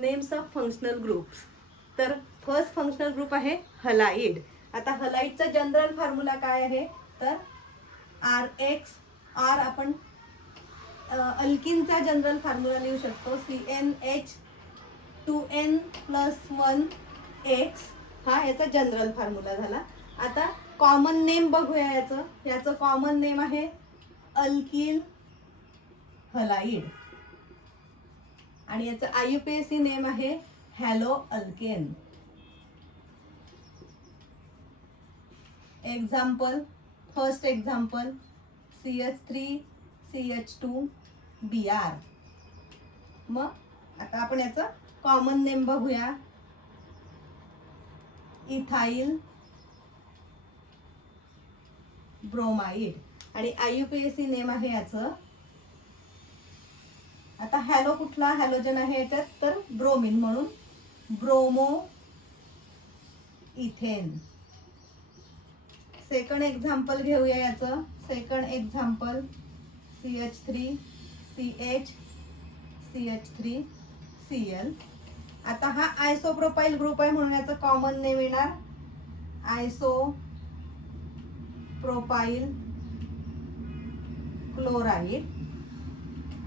Names of functional groups. तर first functional group आहे halide. आता हलाइडचा जनरल फॉर्म्युला काय आहे तर RX. आर आपण अल्किनचा जनरल फॉर्म्युला लिहू शकतो CnH2n+1X. हा याचा जनरल फॉर्म्युला झाला. आता कॉमन नेम बघूया याचं कॉमन नेम आहे अल्किल हलाइड आणि याचं IUPAC नेम आहे hello alkane. Example, first example CH3CH2Br. मग आता आपण याचं कॉमन नेम बघूया इथाइल ब्रोमाइड आणि IUPAC नेम आहे याचं. आता हॅलो कुठला हॅलोजन आहे याच्यात तर ब्रोमिन म्हणून ब्रोमो इथेन. सेकंड एक्झाम्पल घेऊया याचं. Second example CH3CH3Cl. आता हा आयसोप्रोपाइल ग्रुप आहे म्हणून याचं कॉमन नेम येणार आयसोप्रोपाइल क्लोराइड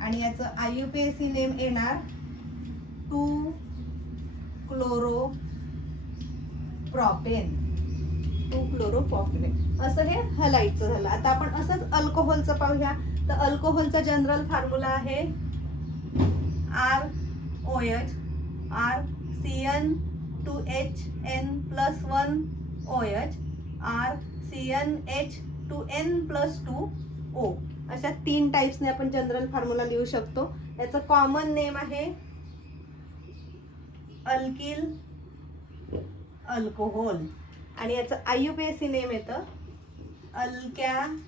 आणि याचं IUPAC नेम येणार 2-क्लोरोप्रॉपेन. 2-क्लोरोप्रॉपेन. असं हे हलाइडचं झालं. आता आपण असंच अल्कोहोलचं पाहूया. तर अल्कोहोलचा जनरल फॉर्म्युला आहे ROH. RCN2HN+1OH RCNH2n+2O. अशा 3 टाइप्सने आपण जनरल फॉर्म्युला लिहू शकतो. याचं कॉमन नेम आहे अल्किल अल्कोहोल आणि याचं IUPAC नेम येतं अल्कॅनॉल.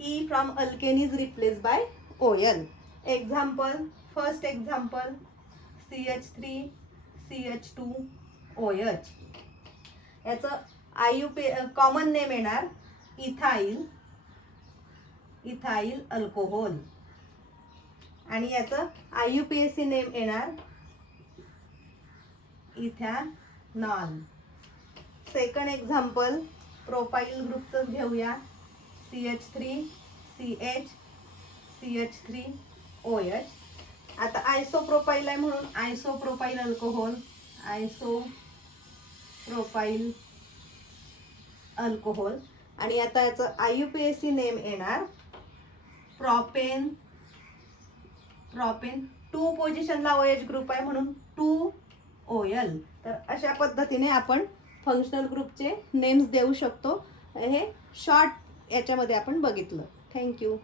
E from alkane is replace by OL. Example, first example CH3CH2OH. याचं कॉमन नेम येणार इथाइल अल्कोहोल आणि याचं IUPAC नेम येणार इथॅनॉल. सेकंड एक्झाम्पल प्रोपाइल ग्रुपचं घेऊया CH3CH3OH. आता आयसोप्रोपाइल आहे म्हणून आयसोप्रोपाइल अल्कोहोल. आयसोप्रोपाइल अल्कोहोल आणि आता याचं IUPAC नेम येणार प्रोपेन. 2 पोझिशनला OH ग्रुप आहे म्हणून 2OL. तर अशा पद्धतीने आपण फंक्शनल ग्रुपचे नेम्स देऊ शकतो. हे शॉर्ट याच्यामध्ये आपण बघितलं. थँक्यू.